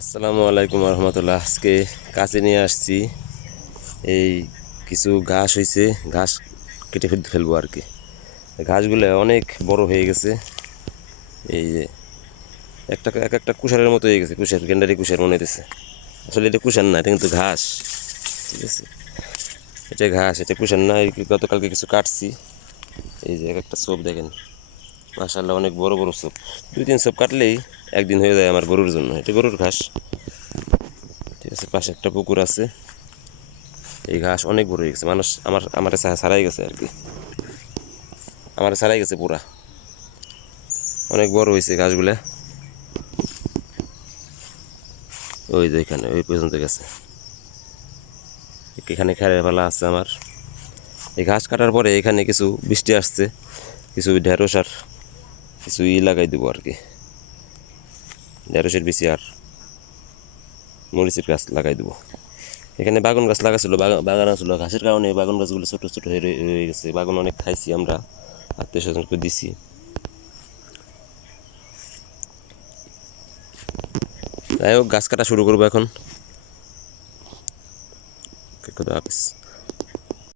আসসালামু আলাইকুম রহমতুল্লাহ। আজকে কাছে নিয়ে আসছি। এই কিছু ঘাস হয়েছে, ঘাস কেটে ফেলতে ফেলবো আর কি। ঘাসগুলো অনেক বড় হয়ে গেছে। এই যে একটা এক একটা কুষারের মতো হয়ে গেছে, কুষার গেন্ডারি কুষার মনে হইতেছে। আসলে এটা কুষার না, এটা কিন্তু ঘাস। ঠিক আছে, এটা ঘাস, এটা কুষার না। গতকালকে কিছু কাটছি। এই যে এক একটা সোপ দেখেন, মাশাআল্লাহ অনেক বড় বড় সোপ। 2-3 সোপ কাটলেই একদিন হয়ে যায় আমার গরুর জন্য। এটা গরুর ঘাস। ঠিক আছে, পাশে একটা পুকুর আছে। এই ঘাস অনেক বড় হয়ে গেছে, মানুষ আমার ছাড়াই গেছে আর কি, আমার ছাড়াই গেছে পুরা। অনেক বড় হয়েছে ঘাসগুলা। ওই যে এখানে ওই পর্যন্ত গেছে। এখানে খেরের পালা আছে আমার। এই ঘাস কাটার পরে এখানে কিছু বৃষ্টি আসছে, কিছু ঢেঁড়স আর কিছু লাগাই দেবো আর কি। ঢেঁড়সের বিচি আর মরিচের গাছ লাগাই দেবো। এখানে বাগান গাছ লাগাছিল, বাগান আসছিল, ঘাসের কারণে বাগান গাছগুলো ছোটো ছোটো হয়ে গেছে। বাগান অনেক খাইছি আমরা, আত্মীয় স্বজনকে দিছি। যাই হোক, গাছ কাটা শুরু করবো এখন। খোদা হাফেজ।